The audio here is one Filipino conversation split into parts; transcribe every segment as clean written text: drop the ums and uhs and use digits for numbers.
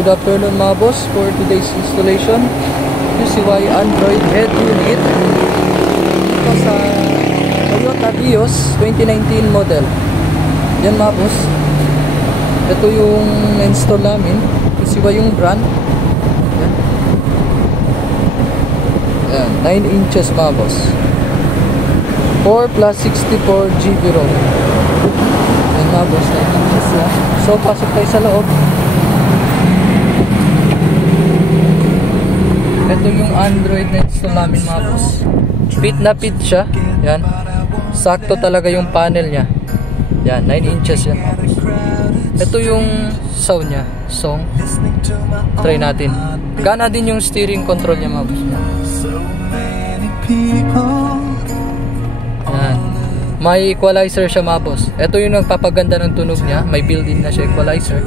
good afternoon mga boss. For today's installation, UCY Android head unit ito sa Toyota Vios 2019 model. Yan mga boss, ito yung install namin. UCY yung brand. Yan. 9 inches mga boss, 4 plus 64 GB ROM. Yan mga boss, 9 inches yan. So pasok tayo sa loob. Ito yung Android na install namin mga boss. Fit na fit siya. Yan. Sakto talaga yung panel niya. Yan, 9 inches yan mga boss. Ito yung sound niya. Song. Try natin. Gana din yung steering control niya mga boss. Yan. May equalizer siya mga boss. Ito yung nagpapaganda ng tunog niya. May built-in na siya equalizer.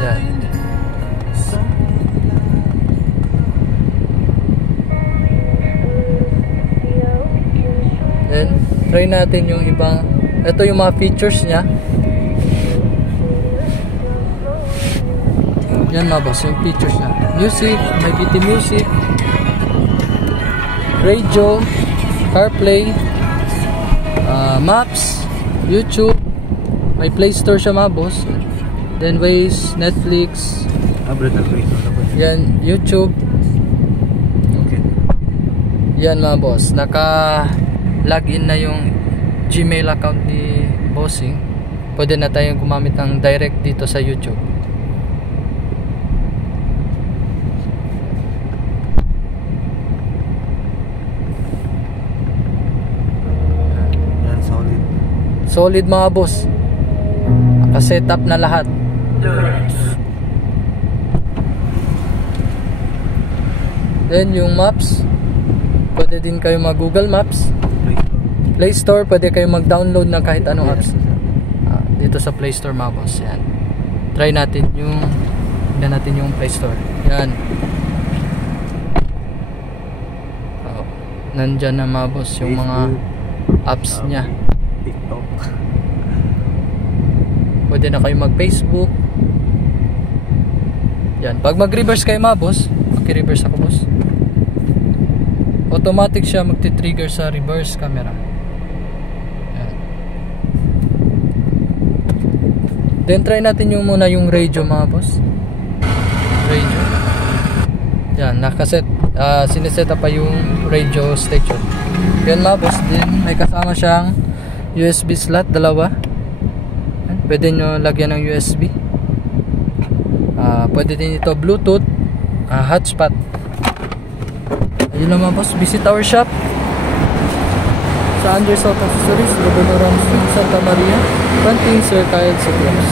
Yan. Then, try natin yung ibang. Ito yung mga features niya. Yan mga boss, yung features niya. Music, may BT music, radio, CarPlay, Maps, YouTube, may Play Store siya mga boss. Then Waze, Netflix, yan, YouTube. Okay. Yan mga boss, naka-login na yung Gmail account ni Bossing. Pwede na tayong gumamit ng direct dito sa YouTube. Solid mga boss. Naka-setup na lahat. Then yung maps, pwede din kayo mag-Google Maps. Play Store, pwede kayo mag-download ng kahit anong apps. Dito sa Play Store mga boss. Yan. Try natin yung Play Store. Yan. Nandyan na mga boss yung mga apps niya. Pwede na kayo mag-Facebook. Yan. Pag mag-reverse kayo mga boss, mag-reverse ako boss, automatic siya magti-trigger sa reverse camera. Yan. Then try natin yung muna yung radio mga boss. Radio. Yan, nakaset. Sineset up pa yung radio station. Yan mga boss. Then may kasama siyang USB slot, dalawa. Pwede nyo lagyan ng USB. Pwede din ito Bluetooth, hotspot. Ayun lang mga boss. Visit our shop sa Andres Auto Accessories, Governor Street, Santa Maria, Panting, Sir Kyle, Sugros.